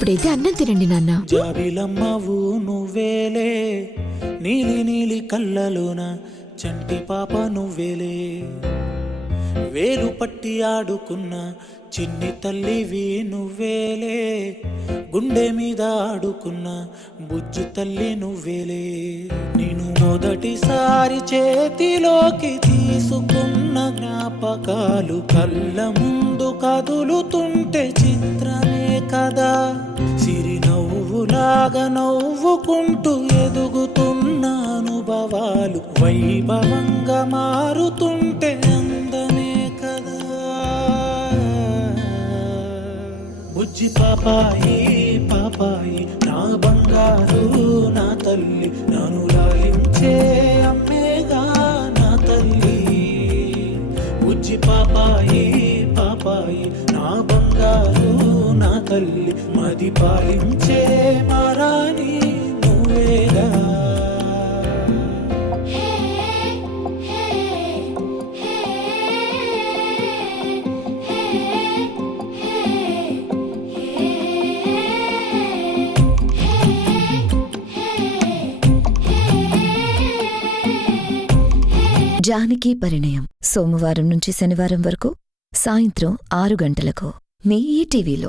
ఇప్పుడైతే అన్నం తినండి నాన్న. జాబిలమ్మవు నువ్వేలే, నీలి నీలి కళ్ళలోన చంటి పాప నువ్వేలే, వేలు పట్టి ఆడుకున్న చిన్ని తల్లివి నువ్వేలే, గుండె మీద ఆడుకున్న బుజ్జి తల్లి నువ్వేలే. నేను మొదటిసారి చేతిలోకి తీసుకున్న జ్ఞాపకాలు కళ్ళ ముందు కదులుతుంటే చిత్రమే కదా. సిరి నవ్వులాగా నవ్వుకుంటూ ఎదుగుతున్న అనుభవాలు వైభవంగా మారుతుంటే అందమే కదా. బుజ్జి పాపాయి పాపాయి నా బంగారు నా తల్లి, నన్ను లాలించే అమ్మేగా నా తల్లి. బుజ్జి పాపాయి పాపాయి నా బంగారు నా తల్లి, మది పాలించే మారాని నువ్వేగా. జానకి పరిణయం సోమవారం నుంచి శనివారం వరకు సాయంత్రం 6 గంటలకు మీ ఈటీవీలో.